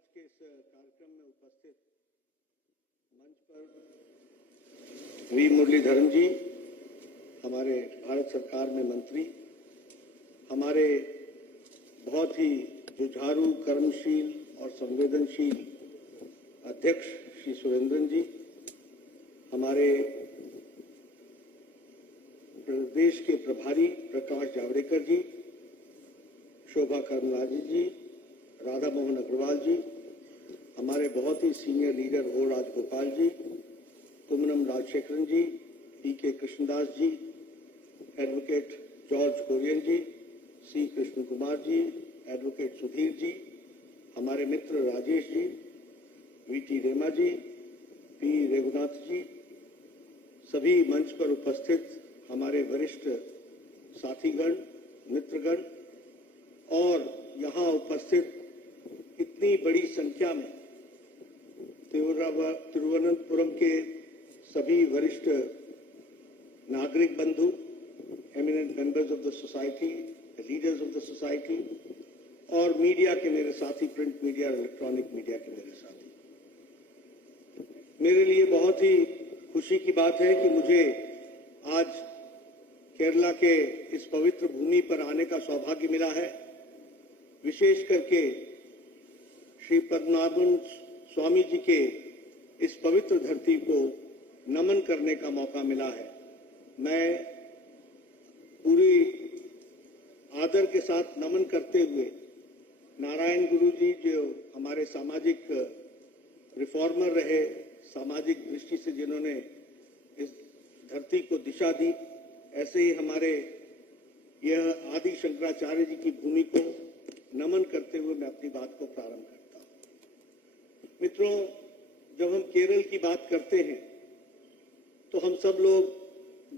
आज के इस कार्यक्रम में उपस्थित मंच पर वी मुरलीधरन जी, हमारे भारत सरकार में मंत्री, हमारे बहुत ही जुझारू, कर्मशील और संवेदनशील अध्यक्ष श्री सुरेंद्रन जी, हमारे प्रदेश के प्रभारी प्रकाश जावड़ेकर जी, शोभा करंदलाजे जी, राधा मोहन अग्रवाल जी, हमारे बहुत ही सीनियर लीडर ओ राजगोपाल जी, कुमनम राजशेखरन जी, पी.के. कृष्णदास जी, एडवोकेट जॉर्ज कोरियन जी, सी कृष्ण कुमार जी, एडवोकेट सुधीर जी, हमारे मित्र राजेश जी, वी.टी. रेमा जी, पी. रघुनाथ जी, सभी मंच पर उपस्थित हमारे वरिष्ठ साथीगण, मित्रगण और यहाँ उपस्थित इतनी बड़ी संख्या में तिरुवनंतपुरम के सभी वरिष्ठ नागरिक बंधु, eminent members of the society, the leaders of the society और मीडिया के मेरे साथी, प्रिंट मीडिया और इलेक्ट्रॉनिक मीडिया के मेरे साथी, मेरे लिए बहुत ही खुशी की बात है कि मुझे आज केरला के इस पवित्र भूमि पर आने का सौभाग्य मिला है। विशेष करके श्री पद्मनाभन स्वामी जी के इस पवित्र धरती को नमन करने का मौका मिला है। मैं पूरी आदर के साथ नमन करते हुए नारायण गुरु जी, जो हमारे सामाजिक रिफॉर्मर रहे, सामाजिक दृष्टि से जिन्होंने इस धरती को दिशा दी, ऐसे ही हमारे यह आदि शंकराचार्य जी की भूमि को नमन करते हुए मैं अपनी बात को प्रारंभ करता हूं। मित्रों, जब हम केरल की बात करते हैं तो हम सब लोग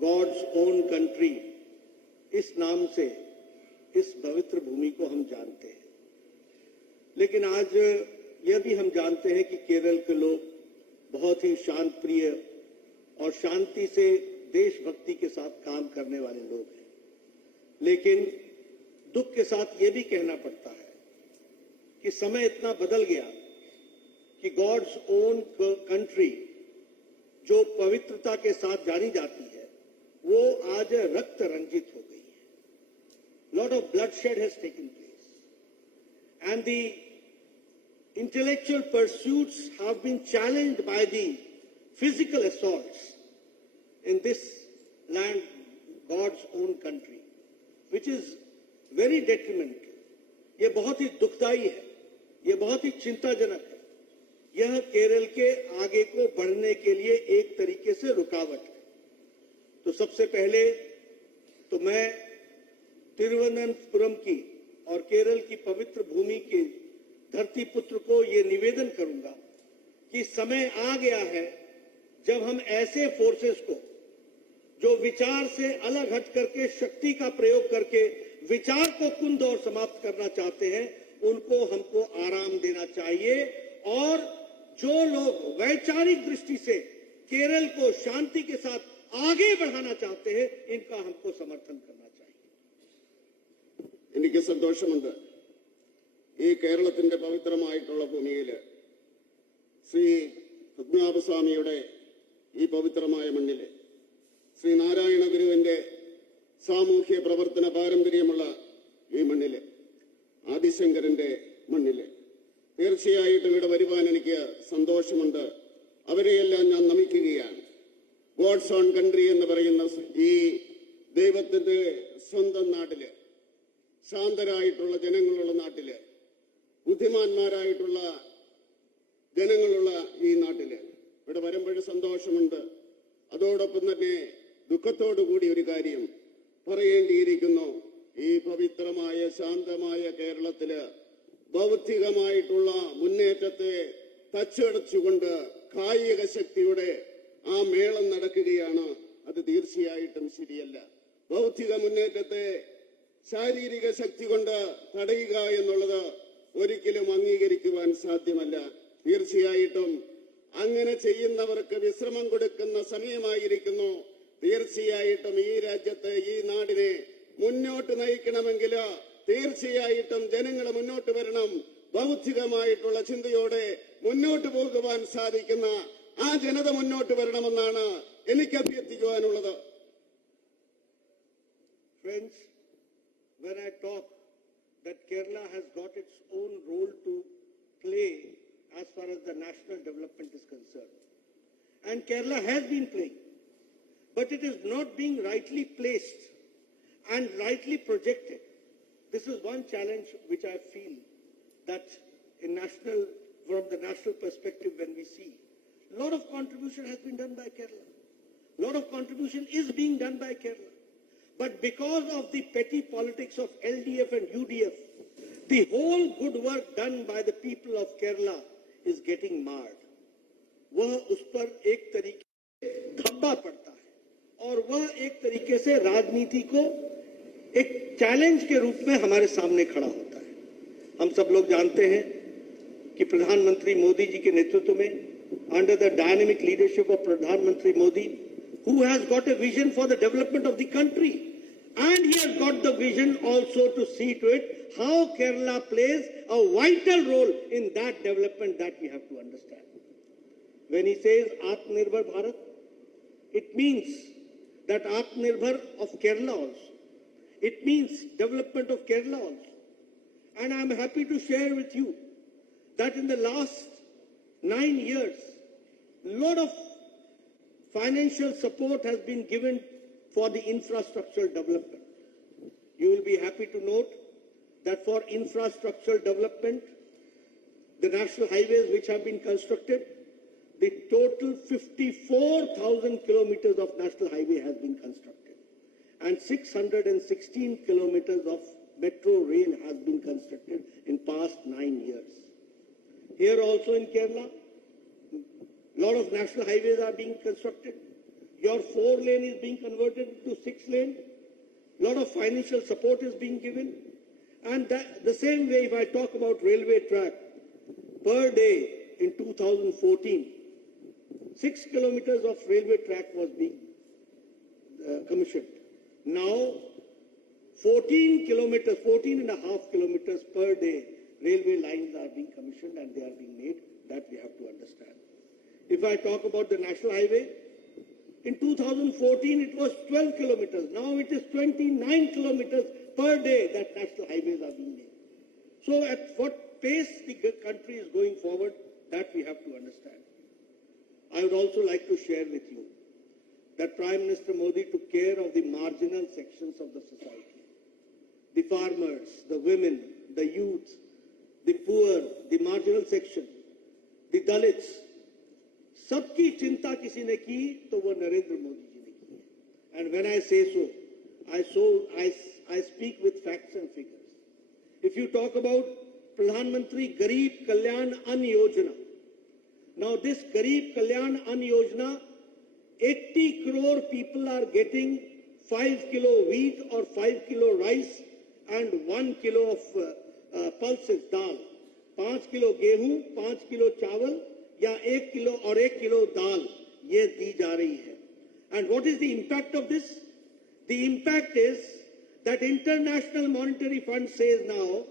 गॉड्स ओन कंट्री इस नाम से इस पवित्र भूमि को हम जानते हैं, लेकिन आज यह भी हम जानते हैं कि केरल के लोग बहुत ही शांत प्रिय और शांति से देशभक्ति के साथ काम करने वाले लोग हैं। लेकिन दुख के साथ ये भी कहना पड़ता है कि समय इतना बदल गया कि गॉड्स ओन कंट्री जो पवित्रता के साथ जानी जाती है वो आज रक्त रंजित हो गई है। Lot of bloodshed has taken place and the intellectual pursuits have been challenged by the physical assaults in this land, God's own country, which is very detrimental. ये बहुत ही दुखदाई है, ये बहुत ही चिंताजनक है। यह केरल के आगे को बढ़ने के लिए एक तरीके से रुकावट है। तो सबसे पहले तो मैं तिरुवनंतपुरम की और केरल की पवित्र भूमि के धरती पुत्र को ये निवेदन करूंगा कि समय आ गया है जब हम ऐसे फोर्सेस को जो विचार से अलग हट करके शक्ति का प्रयोग करके विचार को कुंद और समाप्त करना चाहते हैं, उनको हमको आराम देना चाहिए। और जो लोग वैचारिक दृष्टि से केरल को शांति के साथ आगे बढ़ाना चाहते हैं, इनका हमको समर्थन करना चाहिए। എനിക്ക് സന്തോഷമുണ്ട് ഈ കേരളത്തിന്റെ പവിത്രമായിട്ടുള്ള ഭൂമിയിൽ ശ്രീ പത്മനാഭസ്വാമിയുടെ ഈ പവിത്രമായ മണ്ണിൽ ശ്രീ നാരായണ ഗുരുവിന്റെ സാമൂഹ്യ പ്രവർത്തന പാരമ്പര്യമുള്ള ഈ മണ്ണിൽ ആദിശങ്കരന്റെ മണ്ണിൽ തീർച്ചയായിട്ടും ഇവിടെ വരുവാൻ എനിക്ക് സന്തോഷമുണ്ട്. അവരെയെല്ലാം ഞാൻ നമിക്കുകയാണ്. ഗോഡ്സ് ഓൺ കൺട്രി എന്ന് പറയുന്ന ഈ ദൈവത്തിന്റെ സ്വന്തം നാട്ടില്, ശാന്തരായിട്ടുള്ള ജനങ്ങളുള്ള നാട്ടില്, ബുദ്ധിമാന്മാരായിട്ടുള്ള ജനങ്ങളുള്ള ഈ നാട്ടില് ഇവിടെ വരുമ്പോൾ സന്തോഷമുണ്ട്. അതോടൊപ്പം തന്നെ ദുഃഖത്തോടുകൂടി ഒരു കാര്യം പറയേണ്ടിയിരിക്കുന്നു. ഈ പവിത്രമായ ശാന്തമായ കേരളത്തില് ബൗദ്ധികമായിട്ടുള്ള മുന്നേറ്റത്തെ തച്ചടച്ചുകൊണ്ട് കായിക ശക്തിയുടെ ആ മേളം നടക്കുകയാണ്. അത് തീർച്ചയായിട്ടും ശരിയല്ല. ബൗദ്ധിക മുന്നേറ്റത്തെ ശാരീരിക ശക്തി കൊണ്ട് തടയുക എന്നുള്ളത് ഒരിക്കലും അംഗീകരിക്കുവാൻ സാധ്യമല്ല. തീർച്ചയായിട്ടും അങ്ങനെ ചെയ്യുന്നവർക്ക് വിശ്രമം കൊടുക്കുന്ന സമയമായിരിക്കുന്നു. തീർച്ചയായിട്ടും ഈ രാജ്യത്തെ, ഈ നാടിനെ മുന്നോട്ട് നയിക്കണമെങ്കിൽ തീർച്ചയായിട്ടും ജനങ്ങൾ മുന്നോട്ട് വരണം. ബൗദ്ധികമായിട്ടുള്ള ചിന്തയോടെ മുന്നോട്ട് പോകുവാൻ സാധിക്കുന്ന ആ ജനത മുന്നോട്ട് വരണമെന്നാണ് എനിക്ക് അഭ്യർത്ഥിക്കുവാനുള്ളത്. Friends, when I talk that Kerala has got its own role to play as far as the national development is concerned, and Kerala has been playing, but it is not being rightly placed and rightly projected. This is one challenge which I feel that from the national perspective, when we see a lot of contribution has been done by Kerala, a lot of contribution is being done by Kerala. But because of the petty politics of LDF and UDF, the whole good work done by the people of Kerala is getting marred. वह उस पर एक तरीके से धब्बा पड़ता है और वह एक तरीके से राजनीति को एक चैलेंज के रूप में हमारे सामने खड़ा होता है. हम सब लोग जानते हैं कि प्रधानमंत्री मोदी जी के नेतृत्व में, under the dynamic leadership of प्रधानमंत्री Modi, who has got a vision for the development of the country, and he has got the vision also to see to it how Kerala plays a vital role in that development that we have to understand. When he says Atmanirbhar Bharat, it means that Atmanirbhar of Kerala also. It means development of Kerala also. And I am happy to share with you that in the last 9 years, a lot of financial support has been given for the infrastructural development. You will be happy to note that for infrastructural development, the national highways which have been constructed, the total 54,000 kilometers of national highway has been constructed, and 616 kilometers of metro rail has been constructed in past 9 years. Here also in Kerala, a lot of national highways are being constructed. Your 4-lane is being converted to 6-lane. A lot of financial support is being given. And the same way, if I talk about railway track, per day in 2014, 6 kilometers of railway track was being commissioned. Now, 14 and a half kilometers per day, railway lines are being commissioned and they are being made. That we have to understand. If I talk about the national highway, in 2014 it was 12 kilometers. Now it is 29 kilometers per day that national highways are being made. So at what pace the country is going forward, that we have to understand. I would also like to share with you that Prime Minister Modi took care of the marginal sections of the society. The farmers, the women, the youth, the poor, the marginal section, the Dalits, सबकी चिंता किसी ने की तो वो नरेंद्र मोदी जी ने की है. And when I say so, I speak with facts and figures. If you talk about Pradhan Mantri Garib Kalyan Ann Yojana, now this Garib Kalyan Ann Yojana, 80 crore people are getting 5 kilo wheat or 5 kilo rice and 1 kilo of pulses, dal. 5 kilo गेहूं, 5 kilo चावल या 1 किलो और 1 किलो दाल ये दी जा रही है. And what is the impact of this? The impact is that International Monetary Fund says now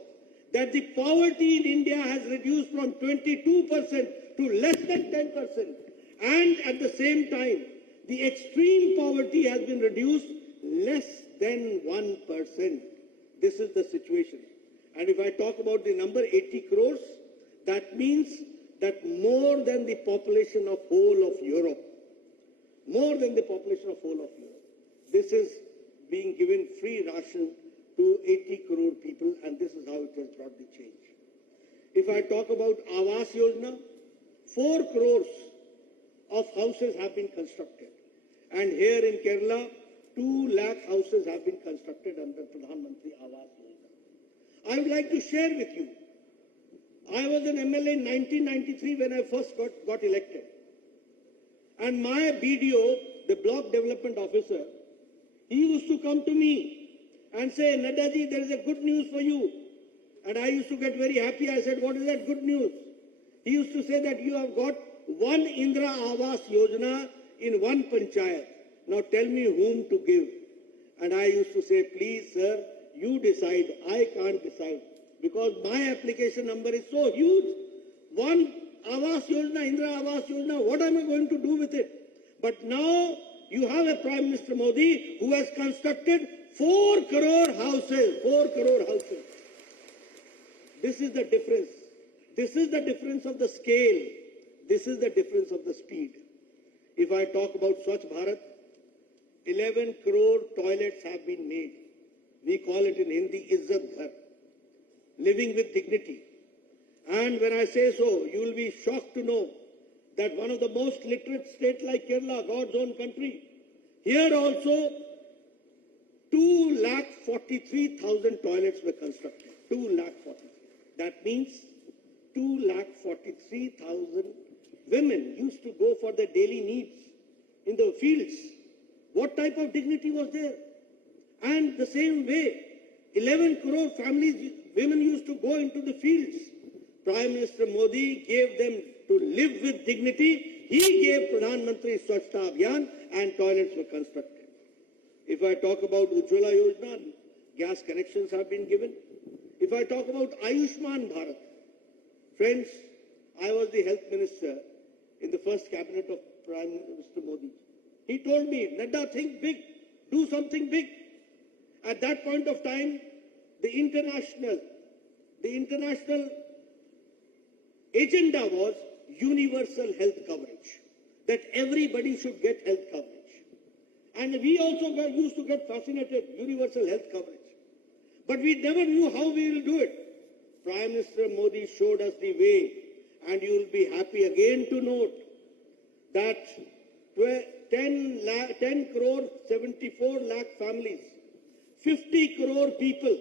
that the poverty in India has reduced from 22% to less than 10%. And at the same time, the extreme poverty has been reduced less than 1%. This is the situation. And if I talk about the number 80 crores, that means that more than the population of whole of Europe, this is being given free ration to 80 crore people, and this is how it has brought the change. If I talk about Awas Yojana, 4 crores of houses have been constructed. And here in Kerala, 2 lakh houses have been constructed under Pradhan Mantri Awas Yojana. I would like to share with you, I was an MLA in 1993 when I first got elected. And my BDO, the block development officer, he used to come to me and say, Nadaji, there is a good news for you. And I used to get very happy. I said, what is that good news? He used to say that you have got 1 Indra Awas Yojana in 1 panchayat. Now tell me whom to give. And I used to say, please sir, you decide. I can't decide. because my application number is so huge. One Awas Yojana, Indra Awas Yojana, what am I going to do with it? But now you have a Prime Minister Modi who has constructed 4 crore houses. 4 crore houses. This is the difference. This is the difference of the scale. This is the difference of the speed. If I talk about Swachh Bharat, 11 crore toilets have been made. We call it in Hindi Izzat Ghar, living with dignity. And when I say so, you will be shocked to know that one of the most literate states like Kerala, God's own country, here also 2,43,000 toilets were constructed. 2,43,000. That means 2,43,000 women used to go for their daily needs in the fields. What type of dignity was there? And the same way, 11 crore families, women used to go into the fields. Prime Minister Modi gave them to live with dignity. He gave Pradhan Mantri Swachhta Abhiyan and toilets were constructed. If I talk about Ujjwala Yojana, gas connections have been given. If I talk about Ayushman Bharat, friends, I was the health minister in the first cabinet of Prime Minister Modi. He told me, Nadda, think big, do something big. At that point of time, the international agenda was universal health coverage, that everybody should get health coverage. And we also used to get fascinated, universal health coverage. But we never knew how we will do it. Prime Minister Modi showed us the way, and you will be happy again to note that 10 crore 74 lakh families, 50 crore people.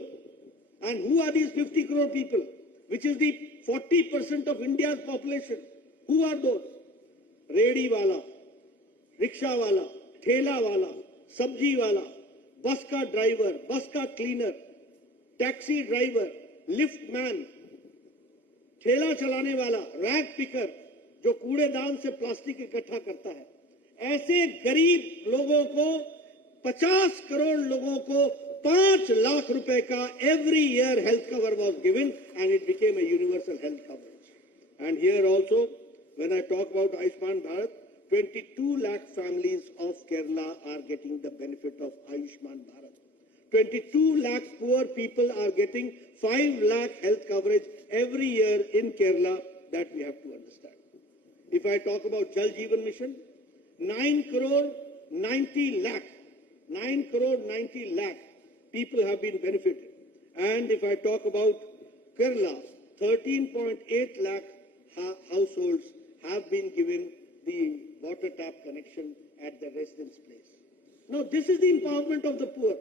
And who are these 50 crore people? Which is the 40% of India's population. Who are those? Redi wala, rickshaw wala, thela wala, sabji wala, bus ka driver, bus ka cleaner, taxi driver, lift man, ठेला चलाने वाला, rag picker, जो कूड़ेदान से प्लास्टिक इकट्ठा करता है, ऐसे गरीब लोगों को 50 करोड़ लोगों को 5 लाख रुपए का every year health cover was given and it became a universal health coverage. And here also, when I talk about Ayushman Bharat, 22 lakh families of Kerala are getting the benefit of Ayushman Bharat. 22 lakh poor people are getting 5 lakh health coverage every year in Kerala. That we have to understand. If I talk about Jal Jeevan Mission, 9 crore 90 lakh people have been benefited. And if I talk about Kerala, 13.8 lakh households have been given the water tap connection at their residence place. Now, this is the empowerment of the poor.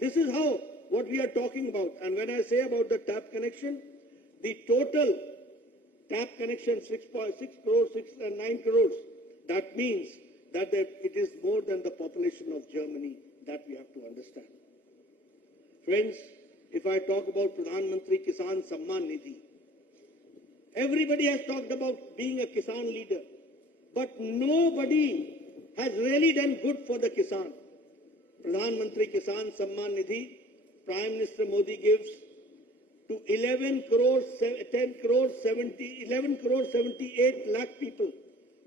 This is how, what we are talking about. And when I say about the tap connection, the total tap connection, 9 crores, that means that it is more than the population of Germany. That we have to understand. Friends, if I talk about Pradhan Mantri Kisan Samman Nidhi, everybody has talked about being a Kisan leader, but nobody has really done good for the Kisan. Pradhan Mantri Kisan Samman Nidhi, Prime Minister Modi gives to 11 crore 78 lakh people,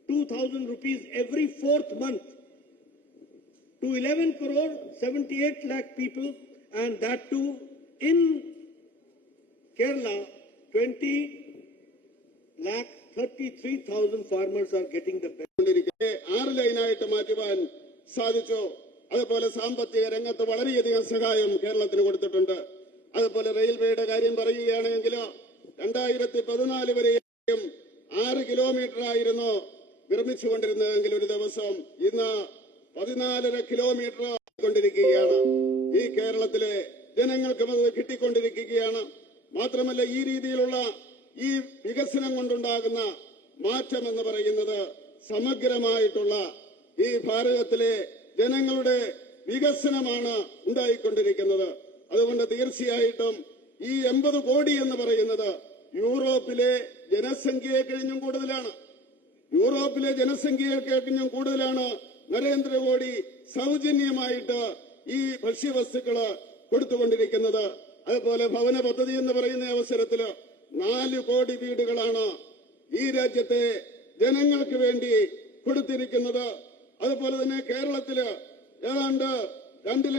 2,000 rupees every 4th month, to 11 crore 78 lakh people, and that too in Kerala, 20 lakh 33,000 farmers are getting the benefit. 6 ലൈനായിട്ട് മാറ്റുവാൻ സാധിച്ചു. അതുപോലെ സാമ്പത്തിക രംഗത്ത് വളരെയധികം സഹായം കേരളത്തിന് കൊടുത്തിട്ടുണ്ട്. അതുപോലെ റെയിൽവേയുടെ കാര്യം പറയുകയാണെങ്കിൽ 2014 വരെയും 6 കിലോമീറ്റർ ആയിരുന്നു നിർമ്മിച്ചുകൊണ്ടിരുന്നതെങ്കിൽ ഒരു ദിവസം ഇന്ന് 14.5 കിലോമീറ്റർ കൊണ്ടിരിക്കുകയാണ്. ഈ കേരളത്തിലെ ജനങ്ങൾക്കും അത് കിട്ടിക്കൊണ്ടിരിക്കുകയാണ്. മാത്രമല്ല, ഈ രീതിയിലുള്ള ഈ വികസനം കൊണ്ടുണ്ടാകുന്ന മാറ്റം എന്ന് പറയുന്നത് സമഗ്രമായിട്ടുള്ള ഈ ഭാരതത്തിലെ ജനങ്ങളുടെ വികസനമാണ് ഉണ്ടായിക്കൊണ്ടിരിക്കുന്നത്. അതുകൊണ്ട് തീർച്ചയായിട്ടും ഈ 80 കോടി എന്ന് പറയുന്നത് യൂറോപ്പിലെ ജനസംഖ്യയെ കഴിഞ്ഞും കൂടുതലാണ്. യൂറോപ്പിലെ ജനസംഖ്യയെ കഴിഞ്ഞും കൂടുതലാണ് നരേന്ദ്രമോദി സൗജന്യമായിട്ട് ഈ ഭക്ഷ്യവസ്തുക്കള് കൊടുത്തുകൊണ്ടിരിക്കുന്നത്. അതുപോലെ ഭവന പദ്ധതി എന്ന് പറയുന്ന അവസരത്തില് 4 കോടി വീടുകളാണ് ഈ രാജ്യത്തെ ജനങ്ങൾക്ക് വേണ്ടി കൊടുത്തിരിക്കുന്നത്. അതുപോലെ തന്നെ കേരളത്തില് ഏതാണ്ട് 2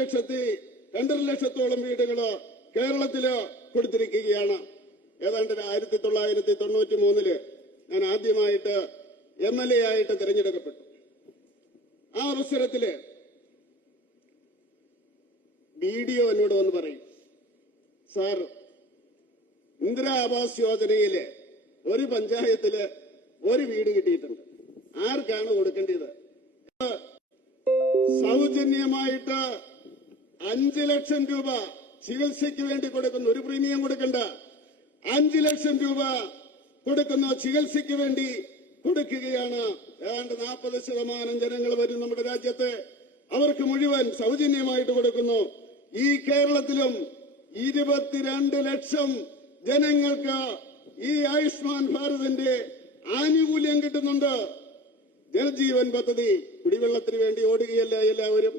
ലക്ഷത്തോളം വീടുകള് കേരളത്തില് കൊടുത്തിരിക്കുകയാണ്. ഏതാണ്ട് 1993 ഞാൻ ആദ്യമായിട്ട് MLA ആയിട്ട് തിരഞ്ഞെടുക്കപ്പെട്ടു. ആ അവസരത്തില് BDO എന്നോട് വന്ന് പറയും, സാർ, ഇന്ദിരാ ആവാസ് യോജനയില് ഒരു പഞ്ചായത്തില് ഒരു വീട് കിട്ടിയിട്ടുണ്ട്. ആർക്കാണ് കൊടുക്കേണ്ടത്? സൗജന്യമായിട്ട് 5 ലക്ഷം രൂപ ചികിത്സയ്ക്ക് വേണ്ടി കൊടുക്കുന്നു. ഒരു പ്രീമിയം കൊടുക്കണ്ട. 5 ലക്ഷം രൂപ കൊടുക്കുന്ന ചികിത്സയ്ക്ക് വേണ്ടി കൊടുക്കുകയാണ്. ഏതാണ്ട് 40% ജനങ്ങൾ വരും നമ്മുടെ രാജ്യത്ത്. അവർക്ക് മുഴുവൻ സൗജന്യമായിട്ട് കൊടുക്കുന്നു. ഈ കേരളത്തിലും 22 ലക്ഷം ജനങ്ങൾക്ക് ഈ ആയുഷ്മാൻ ഭാരതിന്റെ ആനുകൂല്യം കിട്ടുന്നുണ്ട്. ജലജീവൻ പദ്ധതി കുടിവെള്ളത്തിന് വേണ്ടി ഓടുകയല്ല എല്ലാവരും.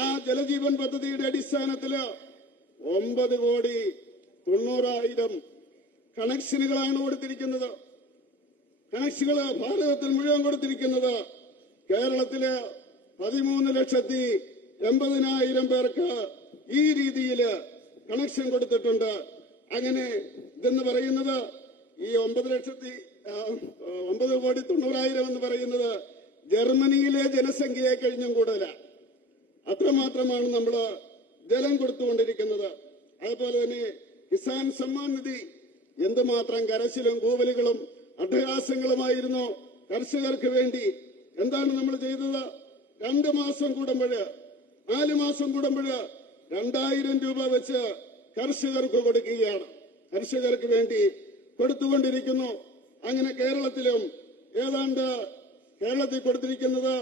ആ ജലജീവൻ പദ്ധതിയുടെ അടിസ്ഥാനത്തില് 9,90,00,000 കണക്ഷനുകളാണ് കൊടുത്തിരിക്കുന്നത്. കണക്ഷനുകൾ ഭാരതത്തിൽ മുഴുവൻ കൊടുത്തിരിക്കുന്നത്. കേരളത്തില് 13,80,000 പേർക്ക് ഈ രീതിയിൽ കണക്ഷൻ കൊടുത്തിട്ടുണ്ട്. അങ്ങനെ ഇതെന്ന് പറയുന്നത് ഈ 9,90,00,000 എന്ന് പറയുന്നത് ജർമ്മനിയിലെ ജനസംഖ്യയെ കഴിഞ്ഞും കൂടുതലാണ്. അത്രമാത്രമാണ് നമ്മൾ ജലം കൊടുത്തുകൊണ്ടിരിക്കുന്നത്. അതുപോലെ തന്നെ കിസാൻ സമ്മാൻ നിധി എന്തുമാത്രം കരച്ചിലും കൂവലുകളും അട്ടഹാസങ്ങളുമായിരുന്നു കർഷകർക്ക് വേണ്ടി. എന്താണ് നമ്മൾ ചെയ്തത്? 2 മാസം കൂടുമ്പോഴ് 4 മാസം കൂടുമ്പോഴ് 2000 രൂപ വെച്ച് കർഷകർക്ക് കൊടുക്കുകയാണ്. കർഷകർക്ക് വേണ്ടി കൊടുത്തുകൊണ്ടിരിക്കുന്നു. അങ്ങനെ കേരളത്തിലും ഏതാണ്ട് കേരളത്തിൽ കൊടുത്തിരിക്കുന്നത്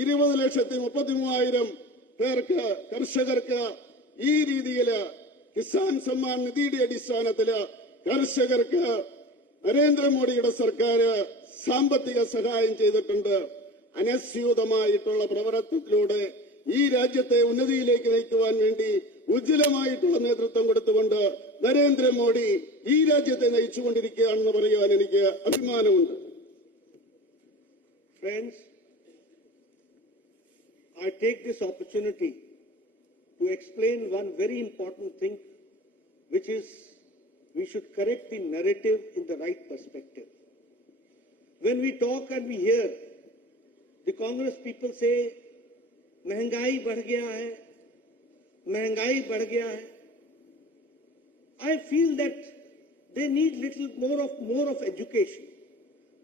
20,33,000 പേർക്ക്, കർഷകർക്ക് ഈ രീതിയിൽ കിസാൻ സമ്മാൻ നിധിയുടെ അടിസ്ഥാനത്തില് കർഷകർക്ക് നരേന്ദ്രമോദിയുടെ സർക്കാർ സാമ്പത്തിക സഹായം ചെയ്തിട്ടുണ്ട്. അനസ്യൂതമായിട്ടുള്ള പ്രവർത്തനത്തിലൂടെ ഈ രാജ്യത്തെ ഉന്നതിയിലേക്ക് നയിക്കുവാൻ വേണ്ടി ഉജ്ജ്വലമായിട്ടുള്ള നേതൃത്വം കൊടുത്തുകൊണ്ട് നരേന്ദ്രമോദി ഈ രാജ്യത്തെ നയിച്ചുകൊണ്ടിരിക്കുകയാണെന്ന് പറയുവാൻ എനിക്ക് അഭിമാനമുണ്ട്. Friends, I take this opportunity to explain one very important thing, which is we should correct the narrative in the right perspective. When we talk and we hear the Congress people say, महंगाई बढ़ गया है, महंगाई बढ़ गया है, I feel that they need little more of education.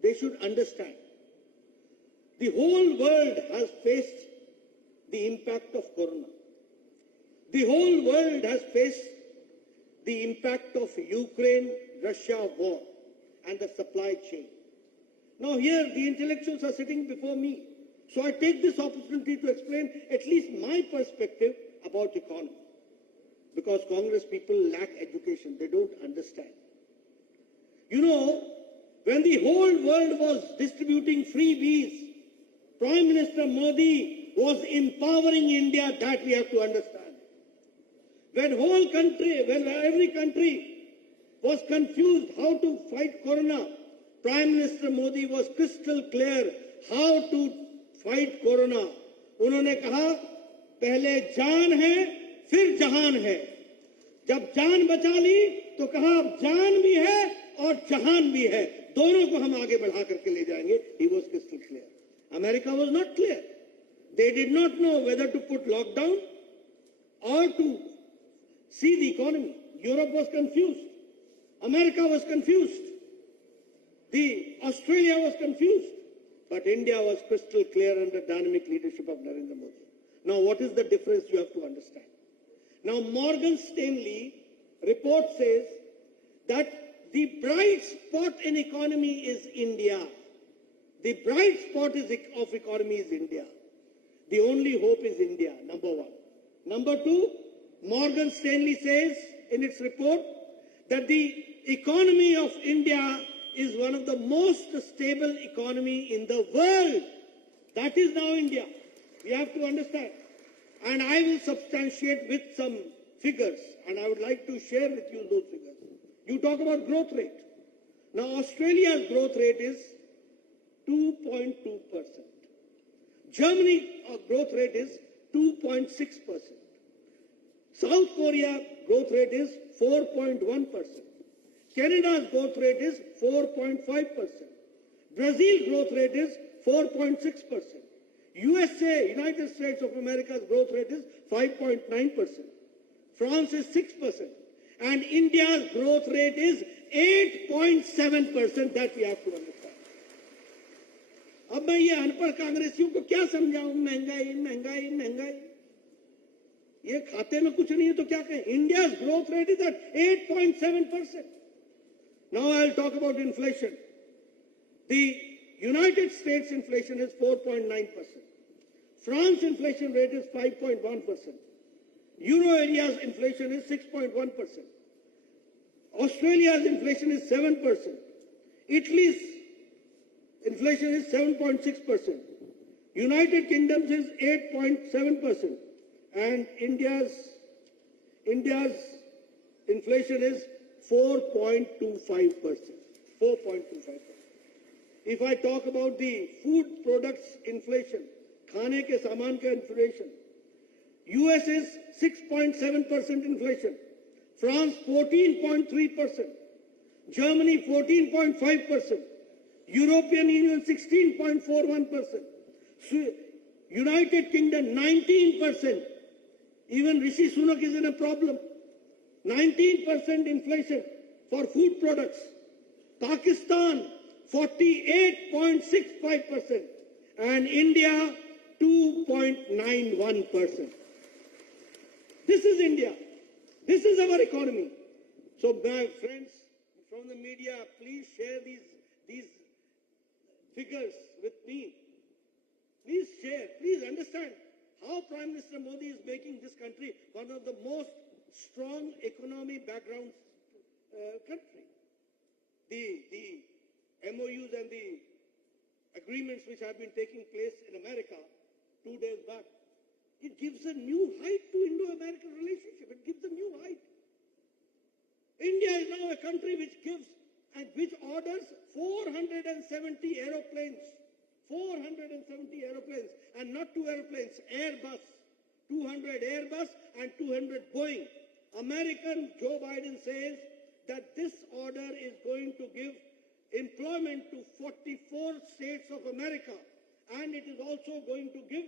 They should understand. The whole world has faced the impact of corona. The whole world has faced the impact of Ukraine-Russia war and the supply chain. Now here the intellectuals are sitting before me. So I take this opportunity to explain at least my perspective about economy. Because Congress people lack education. They don't understand. You know, when the whole world was distributing freebies, Prime Minister Modi was empowering India. That we have to understand. When every country was confused how to fight corona, Prime Minister Modi was crystal clear how to fight corona. उन्होंने कहा, पहले जान है फिर जहान है. जब जान बचा ली तो कहा अब जान भी है और जहान भी है, दोनों को हम आगे बढ़ा करके ले जाएंगे. He was crystal clear. America was not clear. They did not know whether to put lockdown or to see the economy. Europe was confused. America was confused. Australia was confused. But India was crystal clear under dynamic leadership of Narendra Modi. Now what is the difference you have to understand? Now Morgan Stanley report says that the bright spot in economy is India. The bright spot of economy is India. The only hope is India, number one. Number two, Morgan Stanley says in its report that the economy of India is one of the most stable economy in the world. That is now India. We have to understand. And I will substantiate with some figures, and I would like to share with you those figures. You talk about growth rate. Now, Australia's growth rate is 2.2%. Germany growth rate is 2.6%. South Korea growth rate is 4.1%. Canada's growth rate is 4.5%. Brazil growth rate is 4.6%. USA, United States of America's growth rate is 5.9%. France is 6%. And India's growth rate is 8.7%. That we have to understand. अब मैं ये अनपढ़ कांग्रेसियों को क्या समझाऊं? महंगाई महंगाई महंगाई, ये खाते में कुछ नहीं है तो क्या कहें? India's growth rate is at 8.7%. Now I'll talk about inflation. The United States inflation is 4.9%. France inflation rate is 5.1%. Euro area's inflation is 6.1%. Australia's inflation is 7%. Italy's inflation is 7.6%. United Kingdom's is 8.7%. And India's inflation is 4.25%. 4.25%. If I talk about the food products inflation, खाने के सामान का inflation, US is 6.7% inflation, France 14.3%, Germany 14.5%, European Union 16.41%, United Kingdom 19%. Even Rishi Sunak is in a problem. 19% inflation for food products. Pakistan 48.65% and India 2.91%. This is India. This is our economy. So my friends from the media, please share these figures with me. Please share, please understand how Prime Minister Modi is making this country one of the most strong economy background country. The MOUs and the agreements which have been taking place in America 2 days back, it gives a new height to Indo-American relationship. It gives a new height. India is now a country which gives and which orders 470 aeroplanes. 470 aeroplanes, and not 2 airplanes, Airbus. 200 Airbus and 200 Boeing. American Joe Biden says that this order is going to give employment to 44 states of America, and it is also going to give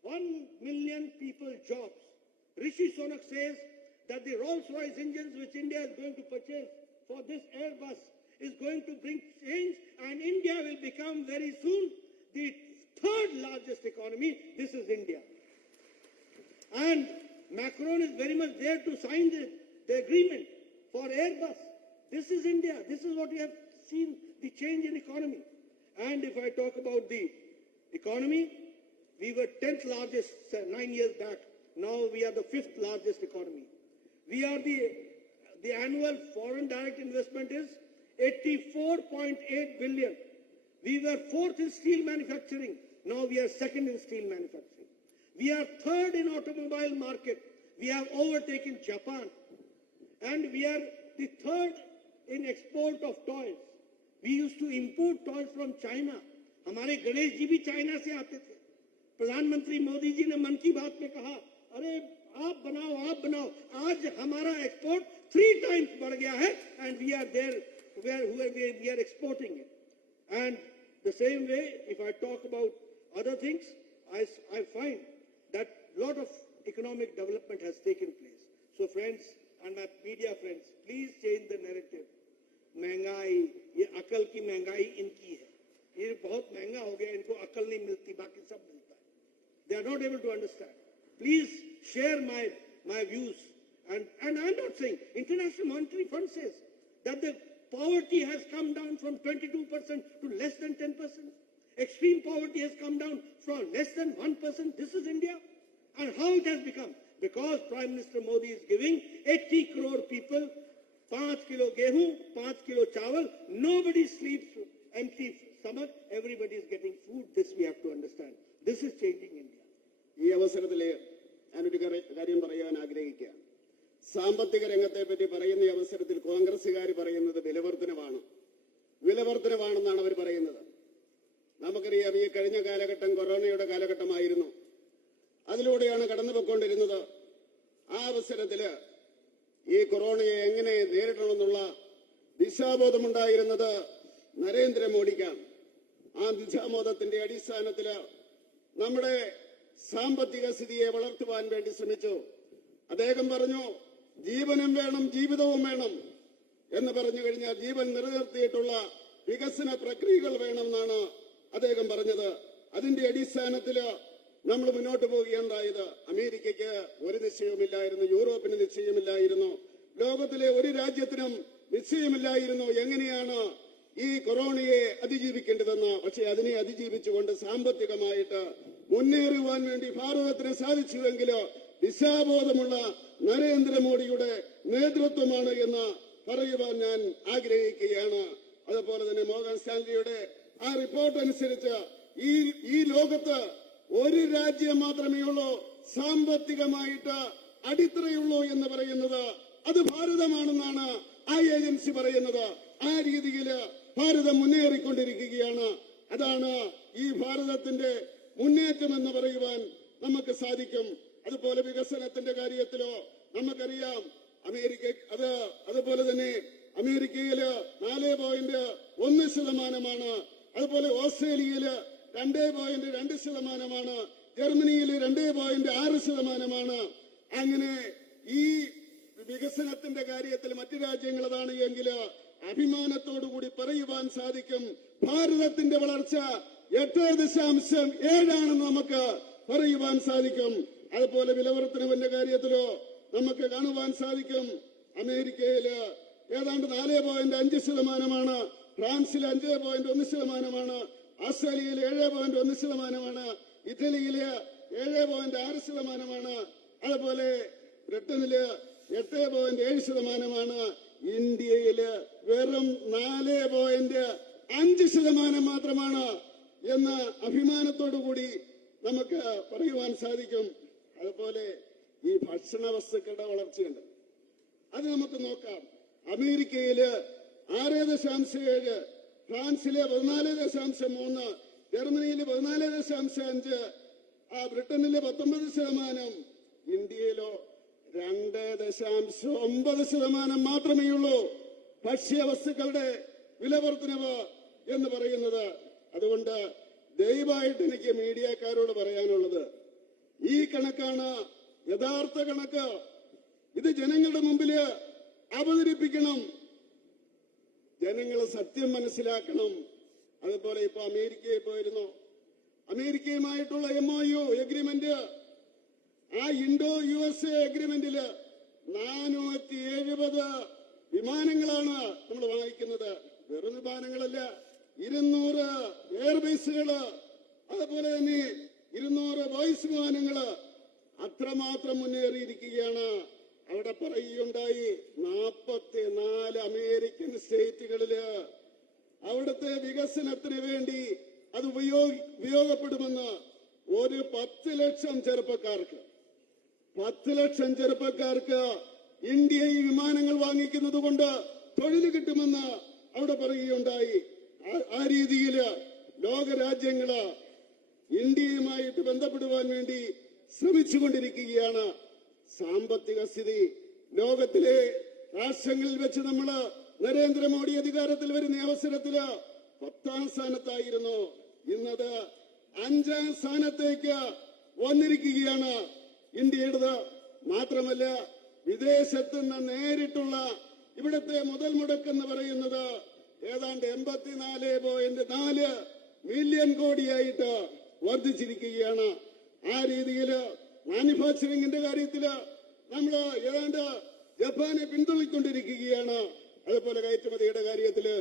1 million people jobs. Rishi Sunak says that the Rolls-Royce engines which India is going to purchase for this Airbus is going to bring change, and India will become very soon the third largest economy. This is India. And Macron is very much there to sign the agreement for Airbus. This is India. This is what we have seen, the change in economy. And if I talk about the economy, we were 10th largest 9 years back. Now we are the 5th largest economy. We are the annual foreign direct investment is 84.8 billion. We were 4th in steel manufacturing. Now we are 2nd in steel manufacturing. We are 3rd in automobile market. We have overtaken Japan. And we are the 3rd in export of toys. We used to import toys from China. हमारे गणेश जी भी चाइना से आते थे. प्रधानमंत्री मोदी जी ने मन की बात में कहा, अरे आप बनाओ. आज हमारा एक्सपोर्ट 3 times बढ़ गया है, and we are there where we are exporting it. And the same way, if I talk about other things, I find that a lot of economic development has taken place. So friends and my media friends, please change the narrative. महंगाई, ये अकल की महंगाई इनकी है. ये बहुत महंगा हो गया, इनको अकल नहीं मिलती, बाकी सब मिलता है. They are not able to understand. Please share my views. And I'm not saying, International Monetary Fund says that the poverty has come down from 22% to less than 10%. Extreme poverty has come down from less than 1%. This is India. And how it has become? Because Prime Minister Modi is giving 80 crore people 5 kilo gehu, 5 kilo chawal. Nobody sleeps empty stomach. Everybody is getting food. This we have to understand. This is changing India. ഈ അവസരത്തിൽ ഞാനൊരു കാര്യം പറയാൻ ആഗ്രഹിക്കുകയാണ്. സാമ്പത്തിക രംഗത്തെ പറ്റി പറയുന്ന ഈ അവസരത്തിൽ കോൺഗ്രസുകാർ പറയുന്നത് വിലവർദ്ധനവാണെന്നാണ് അവർ പറയുന്നത്. നമുക്കറിയാം, ഈ കഴിഞ്ഞ കാലഘട്ടം കൊറോണയുടെ കാലഘട്ടമായിരുന്നു. അതിലൂടെയാണ് കടന്നുപോയിക്കൊണ്ടിരുന്നത്. ആ അവസരത്തില് ഈ കൊറോണയെ എങ്ങനെ നേരിടണമെന്നുള്ള ദിശാബോധമുണ്ടായിരുന്നത് നരേന്ദ്രമോദിക്കാണ്. ആ ദിശാബോധത്തിന്റെ അടിസ്ഥാനത്തില് നമ്മുടെ സാമ്പത്തിക സ്ഥിതിയെ വളർത്തുവാൻ വേണ്ടി ശ്രമിച്ചു. അദ്ദേഹം പറഞ്ഞു, ജീവനും വേണം ജീവിതവും വേണം എന്ന് പറഞ്ഞു കഴിഞ്ഞാൽ ജീവൻ നിലനിർത്തിയിട്ടുള്ള വികസന പ്രക്രിയകൾ വേണമെന്നാണ് അദ്ദേഹം പറഞ്ഞത്. അതിന്റെ അടിസ്ഥാനത്തില് നമ്മൾ മുന്നോട്ട് പോവുകയുണ്ടായത്. അമേരിക്കയ്ക്ക് ഒരു നിശ്ചയവുമില്ലായിരുന്നു, യൂറോപ്പിന് നിശ്ചയമില്ലായിരുന്നു, ലോകത്തിലെ ഒരു രാജ്യത്തിനും നിശ്ചയമില്ലായിരുന്നു എങ്ങനെയാണ് ഈ കൊറോണയെ അതിജീവിക്കേണ്ടതെന്ന്. പക്ഷെ അതിനെ അതിജീവിച്ചുകൊണ്ട് സാമ്പത്തികമായിട്ട് മുന്നേറുവാൻ വേണ്ടി ഭാരതത്തിന് സാധിച്ചുവെങ്കിലോ ദിശാബോധമുള്ള നരേന്ദ്രമോദിയുടെ നേതൃത്വമാണ് എന്ന് പറയുവാൻ ഞാൻ ആഗ്രഹിക്കുകയാണ്. അതുപോലെ തന്നെ മോർഗൻ സ്റ്റാൻലിയുടെ ആ റിപ്പോർട്ട് അനുസരിച്ച് ഈ ലോകത്ത് ഒരു രാജ്യം മാത്രമേ ഉള്ളൂ സാമ്പത്തികമായിട്ട് അടിത്തറയുള്ളൂ എന്ന് പറയുന്നത്, അത് ഭാരതമാണെന്നാണ് ആ ഏജൻസി പറയുന്നത്. ആ രീതിയിൽ ഭാരതം മുന്നേറിക്കൊണ്ടിരിക്കുകയാണ്. അതാണ് ഈ ഭാരതത്തിന്റെ മുന്നേറ്റം എന്ന് പറയുവാൻ നമുക്ക് സാധിക്കും. അതുപോലെ വികസനത്തിന്റെ കാര്യത്തിലോ നമുക്കറിയാം, അതുപോലെ തന്നെ അമേരിക്കയില് 4.1%, അതുപോലെ ഓസ്ട്രേലിയയില് 2.2%, ജർമ്മനിയില് 2.6%. അങ്ങനെ ഈ വികസനത്തിന്റെ കാര്യത്തിൽ മറ്റു രാജ്യങ്ങൾ അതാണ് എങ്കിൽ അഭിമാനത്തോടുകൂടി പറയുവാൻ സാധിക്കും, ഭാരതത്തിന്റെ വളർച്ച 8.7 നമുക്ക് പറയുവാൻ സാധിക്കും. അതുപോലെ വിലവർദ്ധനവിന്റെ കാര്യത്തിലോ നമുക്ക് കാണുവാൻ സാധിക്കും, അമേരിക്കയില് ഏതാണ്ട് 4.5%, ഫ്രാൻസിൽ 5.1%, ഓസ്ട്രേലിയയിൽ 7.1%, ഇറ്റലിയില് 7.6%, അതുപോലെ ബ്രിട്ടനില് 8.7%, ഇന്ത്യയില് വെറും 4.5% മാത്രമാണ് എന്ന് അഭിമാനത്തോടുകൂടി നമുക്ക് പറയുവാൻ സാധിക്കും. അതുപോലെ ഈ ഭക്ഷണ വസ്തുക്കളുടെ വളർച്ചയുണ്ട്, അത് നമുക്ക് നോക്കാം. അമേരിക്കയില് 6.7, ഫ്രാൻസിലെ 14.3, ജർമ്മനിയില് 14.5, ബ്രിട്ടനിലെ 19%, ഇന്ത്യയിലോ 2.9% മാത്രമേ ഉള്ളൂ ഭക്ഷ്യവസ്തുക്കളുടെ വിലവർദ്ധനവ് എന്ന് പറയുന്നത്. അതുകൊണ്ട് ദയവായിട്ട് എനിക്ക് മീഡിയക്കാരോട് പറയാനുള്ളത്, ഈ കണക്കാണ് യഥാർത്ഥ കണക്ക്. ഇത് ജനങ്ങളുടെ മുമ്പില് അവതരിപ്പിക്കണം, ജനങ്ങൾ സത്യം മനസ്സിലാക്കണം. അതുപോലെ ഇപ്പൊ അമേരിക്കയിൽ പോയിരുന്നു, അമേരിക്കയുമായിട്ടുള്ള MOU എഗ്രിമെന്റ്, ആ ഇൻഡോ USA എഗ്രിമെന്റില് 470 വിമാനങ്ങളാണ് നമ്മൾ വാങ്ങിക്കുന്നത്. വെറും വിമാനങ്ങളല്ല, 200 എയർബേസുകള്, അതുപോലെ തന്നെ 200 വോയിസ് വിമാനങ്ങള്, അത്രമാത്രം മുന്നേറിയിരിക്കുകയാണ്. അവിടെ പറയുകയുണ്ടായി, 44 അമേരിക്കൻ സ്റ്റേറ്റുകളില് അവിടുത്തെ വികസനത്തിന് വേണ്ടി അത് ഉപയോഗപ്പെടുമെന്ന്. ഒരു 10 ലക്ഷം ചെറുപ്പക്കാർക്ക് ഇന്ത്യയിൽ വിമാനങ്ങൾ വാങ്ങിക്കുന്നത് കൊണ്ട് തൊഴിൽ കിട്ടുമെന്ന് അവിടെ പറയുകയുണ്ടായി. ആ രീതിയിൽ ലോകരാജ്യങ്ങള് ഇന്ത്യയുമായിട്ട് ബന്ധപ്പെടുവാൻ വേണ്ടി ശ്രമിച്ചുകൊണ്ടിരിക്കുകയാണ്. സാമ്പത്തിക സ്ഥിതി ലോകത്തിലെ രാഷ്ട്രങ്ങളിൽ വെച്ച് നമ്മള് നരേന്ദ്രമോദി അധികാരത്തിൽ വരുന്ന അവസരത്തില് 10ാം സ്ഥാനത്തായിരുന്നു, ഇന്നത് 5ാം സ്ഥാനത്തേക്ക് വന്നിരിക്കുകയാണ് ഇന്ത്യയുടേത്. മാത്രമല്ല, വിദേശത്ത് നിന്ന് നേരിട്ടുള്ള ഇവിടുത്തെ മുതൽ മുടക്കെന്ന് പറയുന്നത് ഏതാണ്ട് 84.4 മില്യൺ കോടിയായിട്ട് വർദ്ധിച്ചിരിക്കുകയാണ്. ആ രീതിയിൽ മാനുഫാക്ചറിംഗിന്റെ കാര്യത്തില് നമ്മൾ ഏതാണ്ട് ജപ്പാനെ പിന്തുണയ്ക്കൊണ്ടിരിക്കുകയാണ്. അതുപോലെ കയറ്റുമതിയുടെ കാര്യത്തില്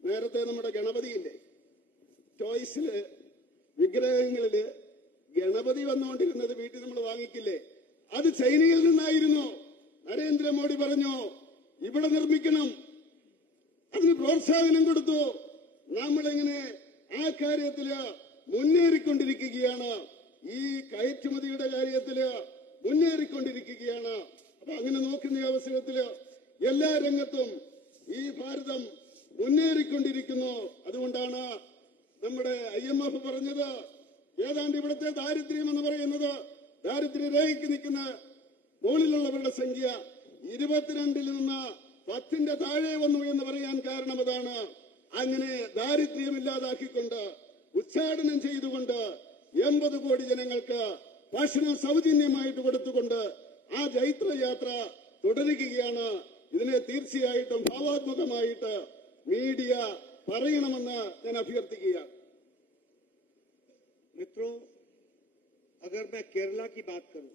നേരത്തെ നമ്മുടെ ഗണപതിയില്ലേ, ടോയ്സില്, വിഗ്രഹങ്ങളില് ഗണപതി വന്നുകൊണ്ടിരുന്നത് വീട്ടിൽ നമ്മൾ വാങ്ങിക്കില്ലേ, അത് ചൈനയിൽ നിന്നായിരുന്നു. നരേന്ദ്രമോദി പറഞ്ഞു ഇവിടെ നിർമ്മിക്കണം, അതിന് പ്രോത്സാഹനം കൊടുത്തു. നമ്മളിങ്ങനെ ആ കാര്യത്തില് മുന്നേറിക്കൊണ്ടിരിക്കുകയാണ്. ഈ കയറ്റുമതിയുടെ കാര്യത്തില് മുന്നേറിക്കൊണ്ടിരിക്കുകയാണ്. അപ്പൊ അങ്ങനെ നോക്കുന്ന ഈ അവസരത്തില് എല്ലാ രംഗത്തും ഈ ഭാരതം മുന്നേറിക്കൊണ്ടിരിക്കുന്നു. അതുകൊണ്ടാണ് നമ്മുടെ IMF പറഞ്ഞത് ഏതാണ്ട് ഇവിടുത്തെ ദാരിദ്ര്യം എന്ന് പറയുന്നത് ദാരിദ്ര്യരേഖയ്ക്ക് നിൽക്കുന്ന മുകളിലുള്ളവരുടെ സംഖ്യ 22-ൽ നിന്ന് 10-ന്റെ താഴെ വന്നു എന്ന് പറയാൻ കാരണം അതാണ്. അങ്ങനെ ദാരിദ്ര്യമില്ലാതാക്കിക്കൊണ്ട് ഉച്ചാടനം ചെയ്തുകൊണ്ട് 80 കോടി ജനങ്ങൾക്ക് ഭക്ഷണം സൗജന്യമായിട്ട് കൊടുത്തുകൊണ്ട് ആ ജൈത്രയാത്ര തുടരുകയാണ്. ഇതിനെ തീർച്ചയായിട്ടും ഭാവാത്മകമായിട്ട് മീഡിയ പറയണമെന്ന് ഞാൻ അഭ്യർത്ഥിക്കുകയാണ്. मित्रों, अगर मैं केरला की बात करूं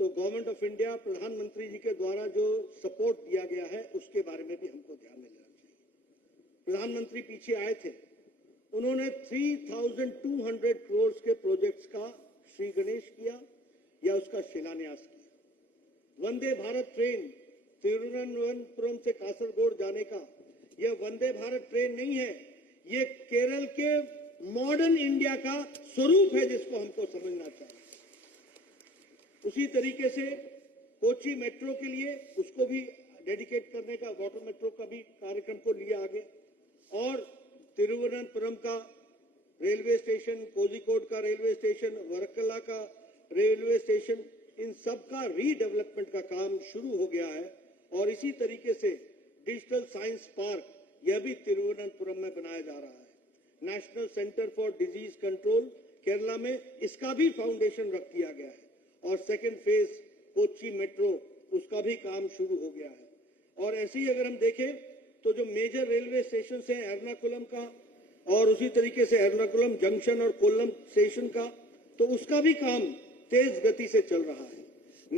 तो गवर्नमेंट ऑफ इंडिया प्रधानमंत्री जी के द्वारा जो सपोर्ट दिया गया है उसके बारे में भी हमको ध्यान में लेना चाहिए। प्रधानमंत्री पीछे आए थे, उन्होंने 3200 करोड़ के प्रोजेक्ट्स का श्री गणेश किया या उसका शिलान्यास किया। वंदे भारत ट्रेन तिरुवनंतपुरम से कासरगोड जाने का यह वंदे भारत ट्रेन नहीं है, ये केरल के मॉडर्न इंडिया का स्वरूप है जिसको हमको समझना चाहिए। उसी तरीके से कोची मेट्रो के लिए उसको भी डेडिकेट करने का, वाटर मेट्रो का भी कार्यक्रम को लिया आगे, और तिरुवनंतपुरम का रेलवे स्टेशन, कोझिकोड का रेलवे स्टेशन, वर्कला का रेलवे स्टेशन, इन सब का रीडेवलपमेंट का काम शुरू हो गया है। और इसी तरीके से डिजिटल साइंस पार्क यह भी तिरुवनंतपुरम में बनाया जा रहा है। National centre for disease control Kerala में इसका भी फाउंडेशन रख दिया गया है। और सेकेंड फेज कोची मेट्रो उसका भी काम शुरू हो गया है। और ऐसे ही अगर हम देखें तो जो मेजर रेलवे स्टेशन है एर्नाकुलम का, और उसी तरीके से एर्नाकुलम जंक्शन और कोल्लम स्टेशन का, तो उसका भी काम तेज गति से चल रहा है।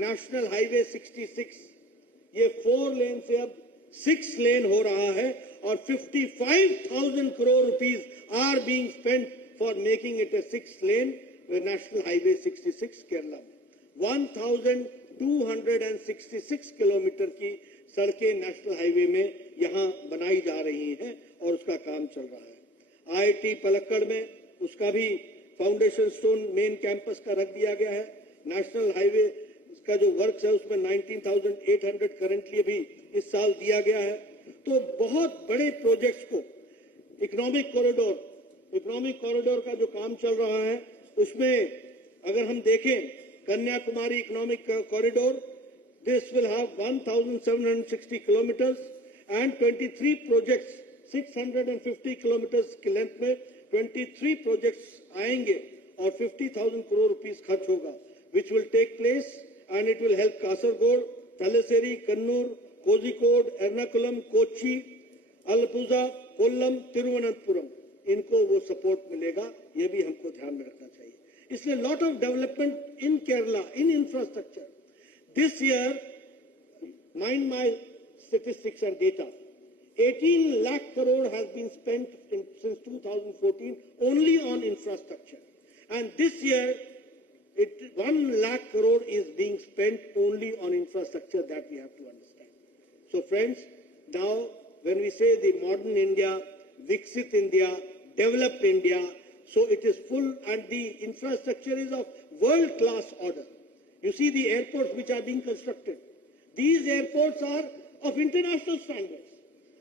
नेशनल हाईवे 66 ये 4 लेन से अब 6 लेन हो रहा है और 55,000 crore rupees are being spent for making it a 6 lane national highway 66 Kerala में। 1266 किलोमीटर की सड़कें नेशनल हाईवे में यहां बनाई जा रही हैं और उसका काम चल रहा है। IIT पलक्कड़ में उसका भी फाउंडेशन स्टोन मेन कैंपस का रख दिया गया है। नेशनल हाईवे का जो वर्क है उसमें 19,800 करंटली भी इस साल दिया गया है। तो बहुत बड़े प्रोजेक्ट्स को इकोनॉमिक कॉरिडोर का जो काम चल रहा है उसमें अगर हम देखें Kanyakumari economic corridor, this will have 1,760 kilometres and 23 प्रोजेक्ट्स 650 किलोमीटर्स की लेंथ में 23 प्रोजेक्ट्स आएंगे और 50,000 करोड़ रुपीस खर्च होगा, which will take place and it will help Kasargod, Thalassery, Kannur, Kozhikode, Ernakulam, Kochi, Alappuzha, Kollam, Tiruvananthapuram, इनको वो सपोर्ट मिलेगा, ये भी हमको ध्यान में रखना चाहिए। इसलिए lot of development in Kerala in infrastructure this year, mind my statistics and data, 18 lakh crore has been spent since 2014 only on infrastructure, and this year 1 lakh crore is being spent only on infrastructure. That we have to understand. So friends, now when we say the modern India, Viksit India, developed India, so it is full and the infrastructure is of world class order. You see the airports which are being constructed. These airports are of international standards.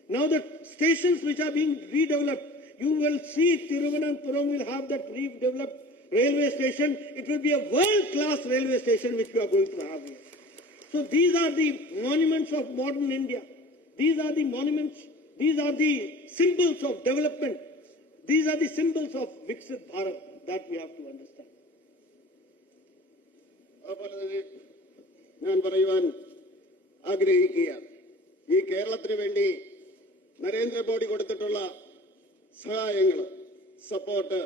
Now the stations which are being redeveloped, you will see Tiruvananthapuram will have that redeveloped railway station. It will be a world-class railway station which we are going to have here. So these are the monuments of modern India. These are the monuments, these are the symbols of development. These are the symbols of Viksit Bharat that we have to understand. അതുപോലെ തന്നെ ഞാൻ പറയുവാൻ ആഗ്രഹിക്കുകയാണ്, ഈ കേരളത്തിന് വേണ്ടി നരേന്ദ്രമോദി കൊടുത്തിട്ടുള്ള സഹായങ്ങൾ, സപ്പോർട്ട്,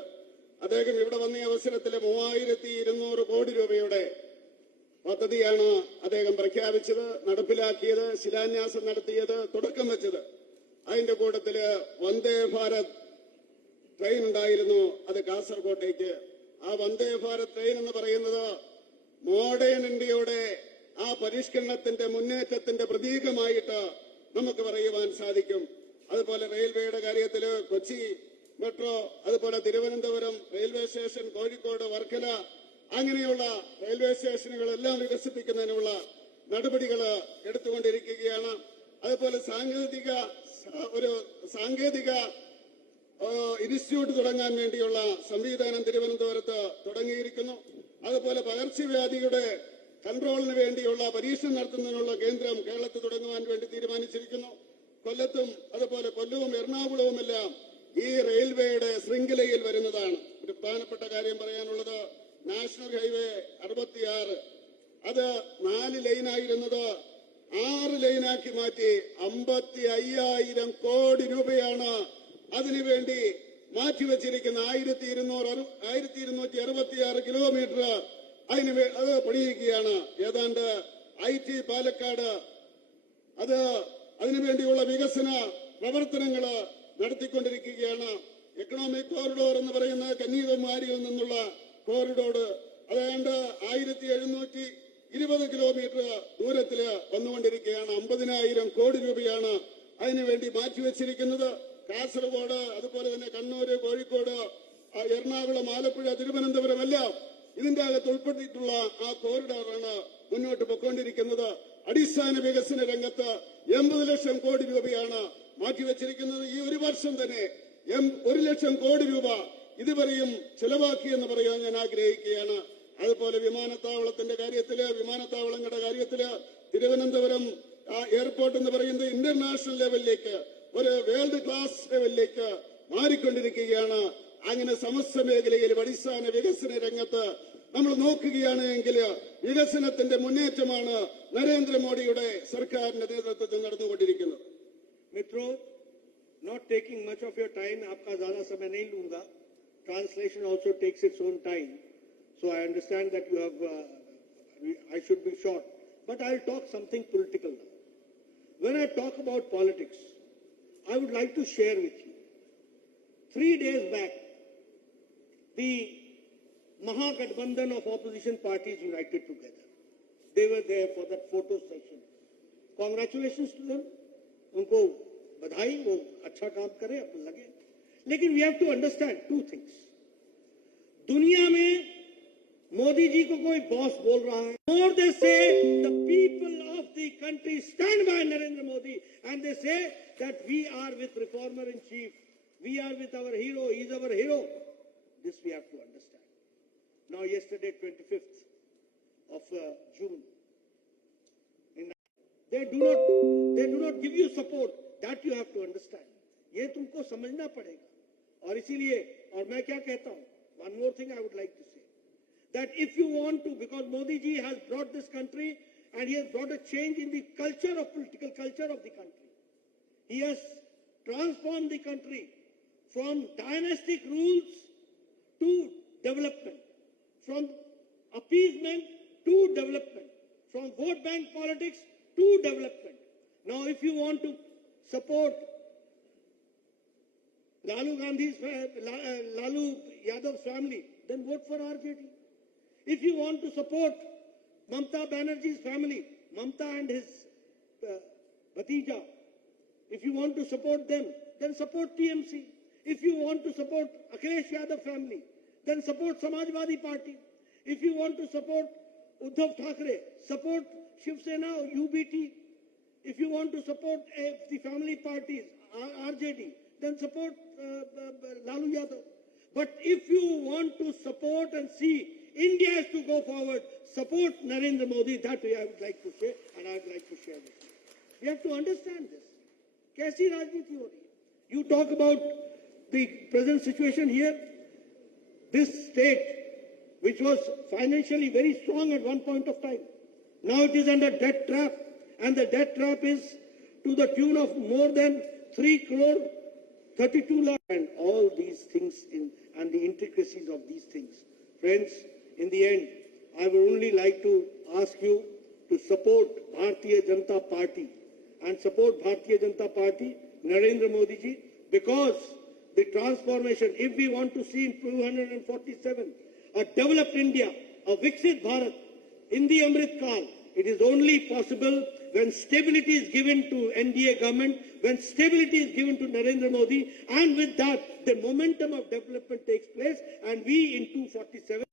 അദ്ദേഹം ഇവിടെ വന്ന അവസരത്തിൽ 3200 കോടി രൂപയുടെ പദ്ധതിയാണ് അദ്ദേഹം പ്രഖ്യാപിച്ചത്, നടപ്പിലാക്കിയത്, ശിലാന്യാസം നടത്തിയത്, തുടക്കം വെച്ചത്. അതിന്റെ കൂട്ടത്തില് വന്ദേ ഭാരത് ട്രെയിൻ ഉണ്ടായിരുന്നു, അത് കാസർകോട്ടേക്ക്. ആ വന്ദേ ഭാരത് ട്രെയിൻ എന്ന് പറയുന്നത് മോഡേൺ ഇന്ത്യയുടെ ആ പരിഷ്കരണത്തിന്റെ മുന്നേറ്റത്തിന്റെ പ്രതീകമായിട്ട് നമുക്ക് പറയുവാൻ സാധിക്കും. അതുപോലെ റെയിൽവേയുടെ കാര്യത്തില് കൊച്ചി മെട്രോ, അതുപോലെ തിരുവനന്തപുരം റെയിൽവേ സ്റ്റേഷൻ, കോഴിക്കോട്, വർക്കല, അങ്ങനെയുള്ള റെയിൽവേ സ്റ്റേഷനുകളെല്ലാം വികസിപ്പിക്കുന്നതിനുള്ള നടപടികൾ എടുത്തുകൊണ്ടിരിക്കുകയാണ്. അതുപോലെ ഒരു സാങ്കേതിക ഇൻസ്റ്റിറ്റ്യൂട്ട് തുടങ്ങാൻ വേണ്ടിയുള്ള സംവിധാനം തിരുവനന്തപുരത്ത് തുടങ്ങിയിരിക്കുന്നു. അതുപോലെ പകർച്ചവ്യാധിയുടെ കൺട്രോളിന് വേണ്ടിയുള്ള പരീക്ഷണം നടത്തുന്നതിനുള്ള കേന്ദ്രം കേരളത്തിൽ തുടങ്ങുവാൻ വേണ്ടി തീരുമാനിച്ചിരിക്കുന്നു. കൊല്ലത്തും അതുപോലെ കൊല്ലവും എറണാകുളവുമെല്ലാം ഈ റെയിൽവേയുടെ ശൃംഖലയിൽ വരുന്നതാണ്. ഒരു പ്രധാനപ്പെട്ട കാര്യം പറയാനുള്ളത്, നാഷണൽ ഹൈവേ 66 അത് 4 ലൈനായിരുന്നത് 6 ലൈനാക്കി മാറ്റി 55,000 കോടി രൂപയാണ് അതിനുവേണ്ടി മാറ്റിവെച്ചിരിക്കുന്ന. 1266 കിലോമീറ്റർ അത് പണിയുകയാണ്. ഏതാണ്ട് IT പാലക്കാട് അതിനുവേണ്ടിയുള്ള വികസന പ്രവർത്തനങ്ങൾ നടത്തിക്കൊണ്ടിരിക്കുകയാണ്. എക്കണോമിക് കോറിഡോർ എന്ന് പറയുന്ന കന്യാകുമാരിയിൽ നിന്നുള്ള കോറിഡോർ അതാണ്ട് 1720 കിലോമീറ്റർ ദൂരത്തിൽ വന്നുകൊണ്ടിരിക്കുകയാണ്. 50,000 കോടി രൂപയാണ് അതിനുവേണ്ടി മാറ്റിവെച്ചിരിക്കുന്നത്. കാസർഗോഡ്, അതുപോലെ തന്നെ കണ്ണൂര്, കോഴിക്കോട്, എറണാകുളം, ആലപ്പുഴ, തിരുവനന്തപുരം എല്ലാം ഇതിന്റെ അകത്ത് ഉൾപ്പെടുത്തിയിട്ടുള്ള ആ കോറിഡോറാണ് മുന്നോട്ട് പോയിക്കൊണ്ടിരിക്കുന്നത്. അടിസ്ഥാന വികസന രംഗത്ത് 80 ലക്ഷം കോടി രൂപയാണ് മാറ്റിവെച്ചിരിക്കുന്നത്. ഈ ഒരു വർഷം തന്നെ 1 ലക്ഷം കോടി രൂപ ഇതുവരെയും ചെലവാക്കിയെന്ന് പറയാൻ ഞാൻ ആഗ്രഹിക്കുകയാണ്. അതുപോലെ വിമാനത്താവളങ്ങളുടെ കാര്യത്തില് തിരുവനന്തപുരം എയർപോർട്ട് എന്ന് പറയുന്നത് ഇന്റർനാഷണൽ ലെവലിലേക്ക്, ഒരു വേൾഡ് ക്ലാസ് ലെവലിലേക്ക് മാറിക്കൊണ്ടിരിക്കുകയാണ്. അങ്ങനെ സമസ്ത മേഖലയിൽ അടിസ്ഥാന വികസന രംഗത്ത് നമ്മൾ നോക്കുകയാണ് എങ്കിൽ വികസനത്തിന്റെ മുന്നേറ്റമാണ് നരേന്ദ്രമോദിയുടെ സർക്കാരിന്റെ നേതൃത്വത്തിൽ നടന്നുകൊണ്ടിരിക്കുന്നത്. मित्रों, not taking much of your time, आपका ज्यादा समय नहीं लूंगा. Translation also takes its own time, so I understand that you have. I should be short, but I'll talk something political now. When I talk about politics, I would like to share with you. 3 days back, the Mahagathbandhan of opposition parties united together. They were there for that photo session. Congratulations to them. उनको बधाई, वो अच्छा काम करे, अपन लगे. लेकिन we have to understand two things. दुनिया में मोदी जी को कोई बॉस बोल रहा है, or they say the people of the country stand by Narendra Modi and they say that we are with reformer in chief, we are with our hero, he is our hero. This we have to understand. Now yesterday 25th of June, they do not give you support. That you have to understand. ये तुमको समझना पड़ेगा. और इसीलिए, और मैं क्या कहता हूं, one more thing I would like to say, that if you want to, because Modi ji has brought this country and he has brought a change in the culture of political culture of the country. He has transformed the country from dynastic rules to development, from appeasement to development, from vote bank politics to development. Now, if you want to support Lalu Yadav's family, then vote for RJD. If you want to support Mamta Banerjee's family, Mamta and his Bhatija, if you want to support them, then support TMC. If you want to support Akhilesh Yadav family, then support Samajwadi Party. If you want to support Uddhav Thackeray, support Shiv Sena or UBT. If you want to support the family parties, RJD, then support Lalu Yadav. But if you want to support and see India has to go forward, support Narendra Modi. That way I would like to say, and I would like to share this. We have to understand this. कैसी राजनीति हो रही है? You talk about the present situation here. This state, which was financially very strong at one point of time, now it is under debt trap. And the debt trap is to the tune of more than 3,32 lakh, and all these things and the intricacies of these things. Friends, in the end, I would only like to ask you to support Bharatiya Janata Party and support Bharatiya Janata Party, Narendra Modi ji, because the transformation, if we want to see in 247 a developed India, a Viksit Bharat in the Amrit Kaal, it is only possible when stability is given to NDA government, when stability is given to Narendra Modi, and with that, the momentum of development takes place, and we in 247